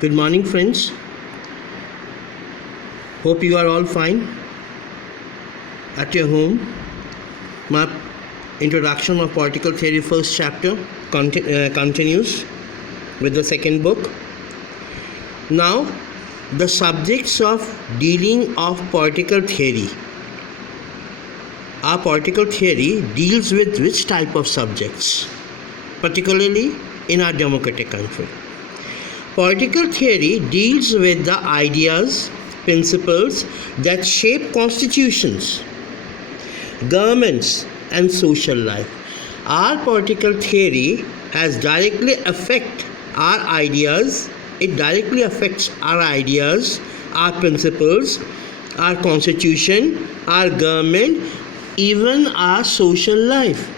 Good morning, friends. Hope you are all fine at your home. My introduction of political theory first chapter continues with the second book. Now, the subjects of dealing of political theory. Our political theory deals with which type of subjects, particularly in our democratic country. Political theory deals with the ideas, principles that shape constitutions, governments, and social life. Our political theory has directly affect our ideas. It directly affects our ideas, our principles, our constitution, our government, even our social life,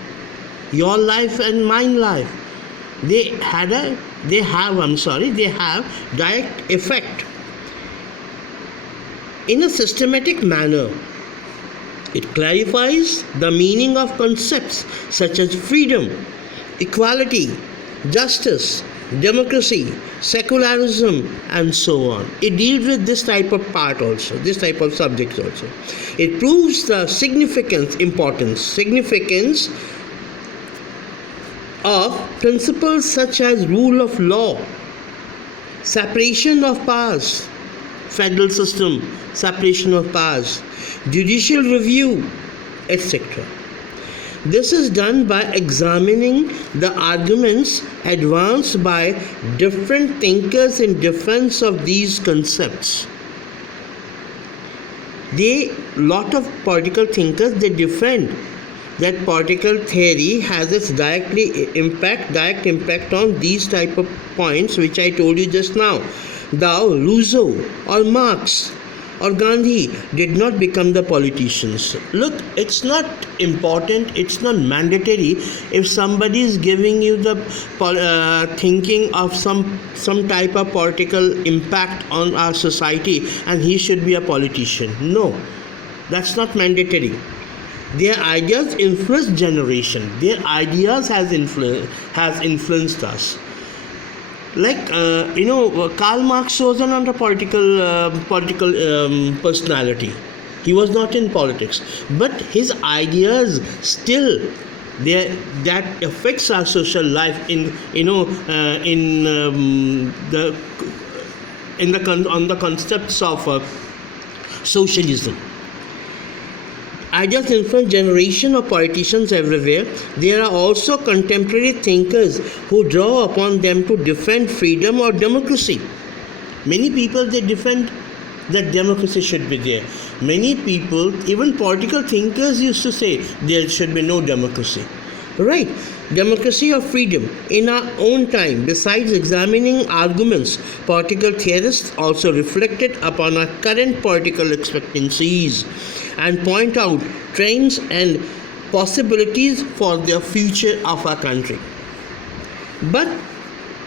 your life and mine life. They have direct effect. In a systematic manner, it clarifies the meaning of concepts such as freedom, equality, justice, democracy, secularism, and so on. It deals with this type of part also, this type of subjects also. It proves the significance of principles such as rule of law, separation of powers, federal system, separation of powers, judicial review, etc. This is done by examining the arguments advanced by different thinkers in defense of these concepts. Lot of political thinkers, they defend that political theory has its direct impact on these type of points which I told you just now. Thou, Rousseau or Marx or Gandhi did not become the politicians. Look, it's not important, it's not mandatory if somebody is giving you the thinking of some type of political impact on our society and he should be a politician. No, that's not mandatory. Their ideas influence generation. Their ideas has influenced us. Like Karl Marx wasn't a political personality. He was not in politics, but his ideas still that affects our social life on the concepts of socialism. Ideas influence generation of politicians everywhere. There are also contemporary thinkers who draw upon them to defend freedom or democracy. Many people, they defend that democracy should be there. Many people, even political thinkers, used to say there should be no democracy. Right? Democracy or freedom. In our own time, besides examining arguments, political theorists also reflected upon our current political expectancies and point out trends and possibilities for the future of our country. But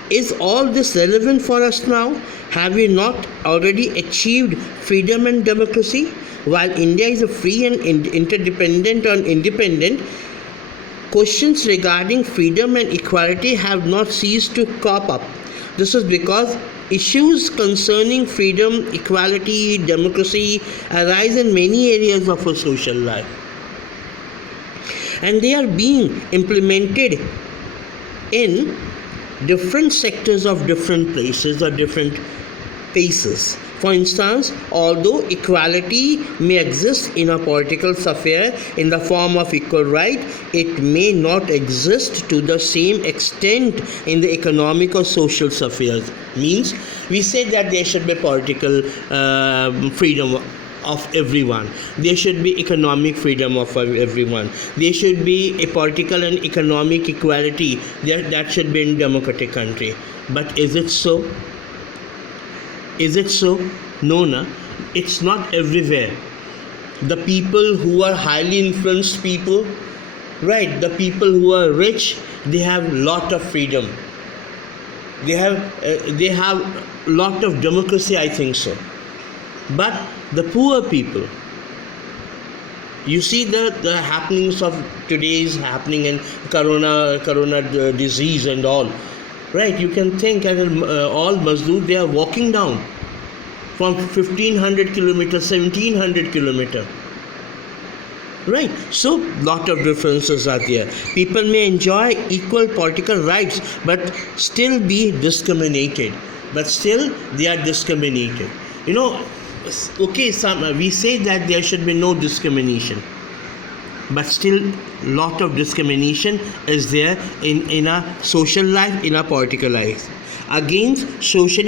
is all this relevant for us now? Have we not already achieved freedom and democracy? While India is a free and interdependent and independent, questions regarding freedom and equality have not ceased to crop up. This is because issues concerning freedom, equality, democracy arise in many areas of our social life. And they are being implemented in different sectors of different places or different paces. For instance, although equality may exist in a political sphere in the form of equal right, it may not exist to the same extent in the economic or social spheres. Means, we say that there should be political freedom of everyone. There should be economic freedom of everyone. There should be a political and economic equality. That should be in democratic country. But is it so? Is it so? No. It's not everywhere. The people who are highly influenced people, right, the people who are rich, they have lot of freedom. They have lot of democracy, I think so. But the poor people, you see the happenings of today's happening in corona disease and all. right? You can think as all Mazdoor, they are walking down from 1500 kilometers, 1700 kilometers. Right, so lot of differences are there. People may enjoy equal political rights, but still be discriminated. But still, they are discriminated. You know, okay, we say that there should be no discrimination, but still, lot of discrimination is there in our social life, in our political life, against socially